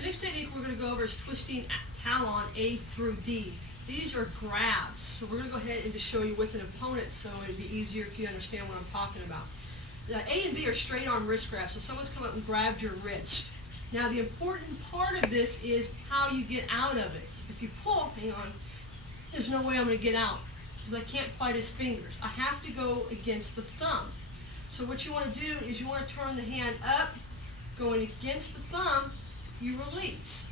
The next technique we're going to go over is twisting Talon A through D. These are grabs, so we're going to go ahead and just show you with an opponent so it'd be easier if you understand what I'm talking about. The A and B are straight arm wrist grabs, so someone's come up and grabbed your wrist. Now the important part of this is how you get out of it. If you pull, hang on, there's no way I'm going to get out because I can't fight his fingers. I have to go against the thumb. So what you want to do is you want to turn the hand up, going against the thumb, you release.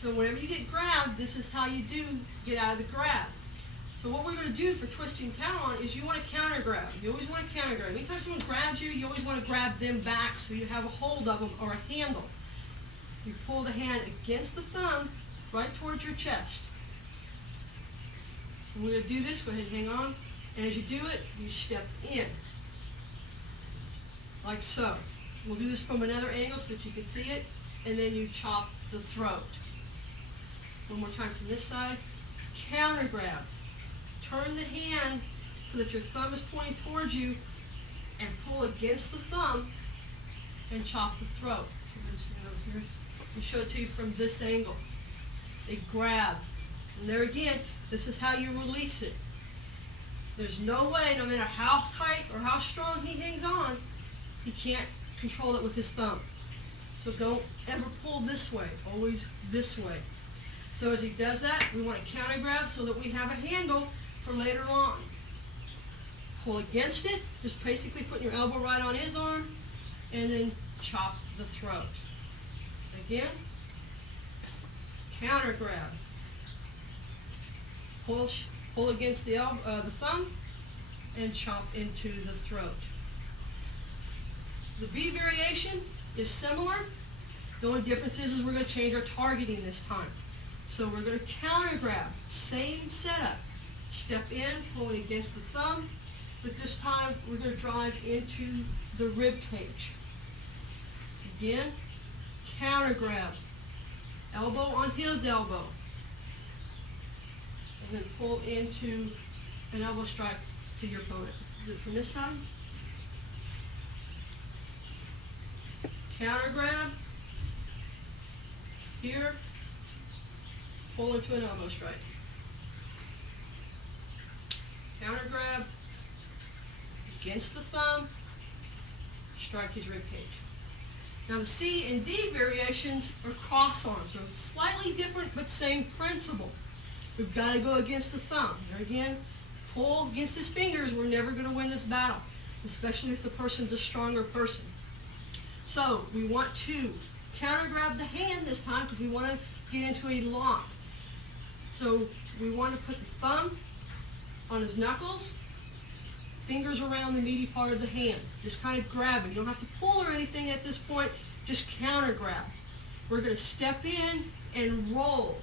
So whenever you get grabbed, this is how you do get out of the grab. So what we're going to do for twisting Talon is you want to counter grab. You always want to counter grab. Anytime someone grabs you, you always want to grab them back so you have a hold of them or a handle. You pull the hand against the thumb right towards your chest. And we're going to do this. Go ahead and hang on. And as you do it, you step in. Like so. We'll do this from another angle so that you can see it. And then you chop the throat. One more time from this side. Counter grab. Turn the hand so that your thumb is pointing towards you and pull against the thumb and chop the throat. Let me show it to you from this angle. A grab. And there again, this is how you release it. There's no way, no matter how tight or how strong he hangs on, he can't control it with his thumb. So don't ever pull this way, always this way. So as he does that, we want to counter grab so that we have a handle for later on. Pull against it, just basically putting your elbow right on his arm, and then chop the throat. Again, counter grab. Pull against the thumb, and chop into the throat. The B variation is similar. The only difference is we're going to change our targeting this time. So we're going to counter grab, same setup. Step in, pulling against the thumb, but this time we're going to drive into the rib cage. Again, counter grab, elbow on his elbow, and then pull into an elbow strike to your opponent. Do it from this side. Counter grab, here, pull into an elbow strike. Counter grab, against the thumb, strike his rib cage. Now the C and D variations are cross arms, so slightly different but same principle. We've got to go against the thumb. There again, pull against his fingers. We're never going to win this battle, especially if the person's a stronger person. So we want to counter grab the hand this time because we want to get into a lock. So we want to put the thumb on his knuckles, fingers around the meaty part of the hand. Just kind of grab it. You don't have to pull or anything at this point. Just counter grab. We're going to step in and roll.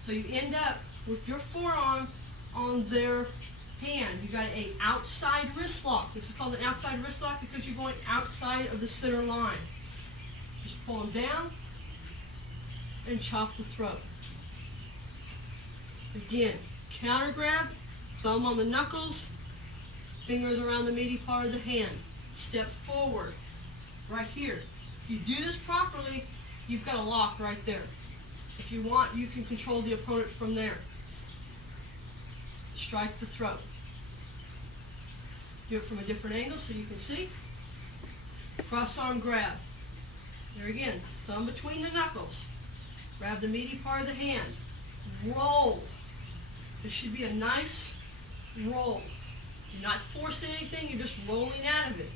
So you end up with your forearm on their hand. You got an outside wrist lock. This is called an outside wrist lock because you're going outside of the center line. Just pull them down and chop the throat. Again, counter grab, thumb on the knuckles, fingers around the meaty part of the hand. Step forward, right here. If you do this properly, you've got a lock right there. If you want, you can control the opponent from there. Strike the throat. Do it from a different angle so you can see. Cross arm grab. There again, thumb between the knuckles. Grab the meaty part of the hand. Roll. This should be a nice roll. You're not forcing anything, you're just rolling out of it.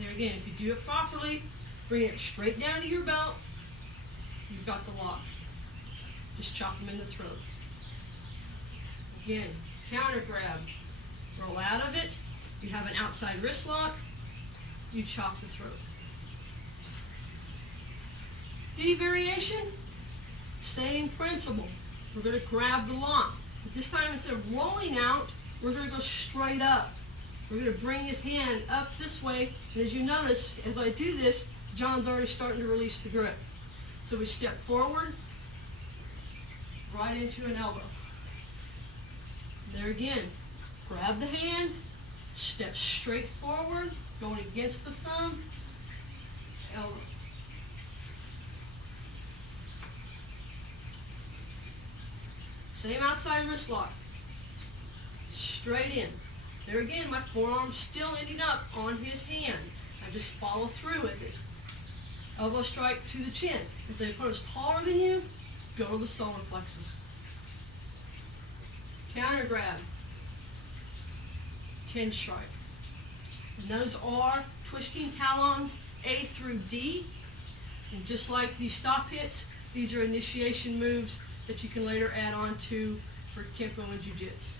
There again, if you do it properly, bring it straight down to your belt, you've got the lock. Just chop them in the throat. Again, counter grab. Roll out of it. You have an outside wrist lock. You chop the throat. D variation, same principle. We're going to grab the lock. But this time, instead of rolling out, we're going to go straight up. We're going to bring his hand up this way. And as you notice, as I do this, John's already starting to release the grip. So we step forward, right into an elbow. There again, grab the hand, step straight forward, going against the thumb, elbow. Same outside wrist lock. Straight in. There again, my forearm's still ending up on his hand. I just follow through with it. Elbow strike to the chin. If the opponent's taller than you, go to the solar plexus. Counter grab. 10 strike. And those are twisting talons A through D. And just like these stop hits, these are initiation moves that you can later add on to for Kenpo and Jiu-Jitsu.